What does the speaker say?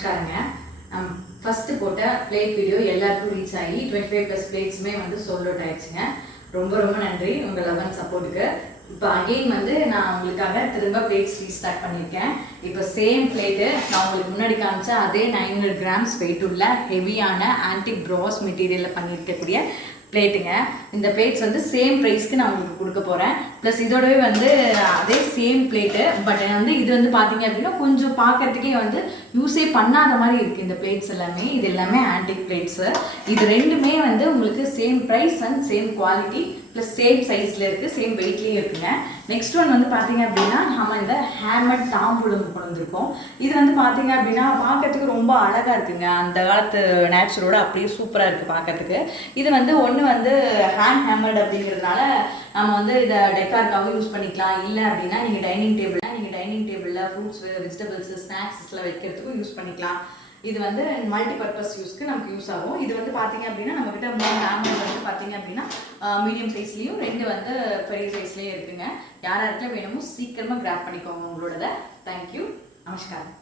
நமஸ்காரங்க. First போட்ட plate video எல்லாருக்கும் reach ஆகி 25+ பிளேட்ஸுமே வந்து சோல்ட் அவுட் ஆயிடுச்சுங்க. ரொம்ப ரொம்ப நன்றி உங்கள் லவ் அண்ட் சப்போர்ட்டுக்கு. இப்போ அகெயின் வந்து நான் உங்களுக்காக திரும்ப பிளேட்ஸ் ரீஸ்டார்ட் பண்ணியிருக்கேன். இப்போ சேம் பிளேட்டு நான் உங்களுக்கு முன்னாடி காமிச்ச அதே 900 கிராம்ஸ் வெயிட் உள்ள ஹெவியான ஆன்டிக் ப்ராஸ் மெட்டீரியலில் பண்ணியிருக்கக்கூடிய பிளேட்டுங்க. இந்த பிளேட்ஸ் வந்து சேம் ப்ரைஸ்க்கு நான் உங்களுக்கு கொடுக்க போகிறேன். ப்ளஸ் இதோடவே வந்து அதே சேம் பிளேட்டு, பட் வந்து இது வந்து பார்த்தீங்க அப்படின்னா கொஞ்சம் பார்க்கறதுக்கே வந்து யூஸே பண்ணாத மாதிரி இருக்குது. இந்த பிளேட்ஸ் எல்லாமே இது எல்லாமே ஆன்டிக் பிளேட்ஸு. இது ரெண்டுமே வந்து உங்களுக்கு same price and same quality plus same சைஸில் இருக்குது, சேம் வெயிட்லேயும் இருக்குங்க. நெக்ஸ்ட் ஒன் வந்து பார்த்தீங்க அப்படின்னா நம்ம இந்த ஹேமட் தாம்பூலம் கொண்டு வந்திருக்கோம். இது வந்து பார்த்தீங்க அப்படின்னா பார்க்கறதுக்கு ரொம்ப அழகாக இருக்குங்க. அந்த காலத்து நேச்சரோட அப்படியே சூப்பராக இருக்குது பார்க்கறதுக்கு. இது வந்து ஒன்று வந்து ஹேண்ட் ஹேமர்டு அப்படிங்கிறதுனால நம்ம வந்து இதை டெக்கார்க்காகவும் யூஸ் பண்ணிக்கலாம். இல்லை அப்படின்னா நீங்கள் டைனிங் டேபிளில் ஃப்ரூட்ஸ், வெஜிடபிள்ஸு, ஸ்நாக்ஸ்லாம் வைக்கிறதுக்கும் யூஸ் பண்ணிக்கலாம். இது வந்து மல்டி பர்பஸ் யூஸ்க்கு நமக்கு யூஸ் ஆகும். இது வந்து பார்த்தீங்க அப்படின்னா நம்மக்கிட்ட 3 ஹேமர் வந்து பார்த்தீங்க அப்படின்னா மீடியம் சைஸ்லேயும் 2 வந்து பெரிய சைஸ்லேயும் இருக்குங்க. யாராருக்கெல்லாம் வேணுமோ சீக்கிரமாக கிராப் பண்ணிக்கோங்க உங்களோடதை. தேங்க்யூ. நமஸ்காரம்.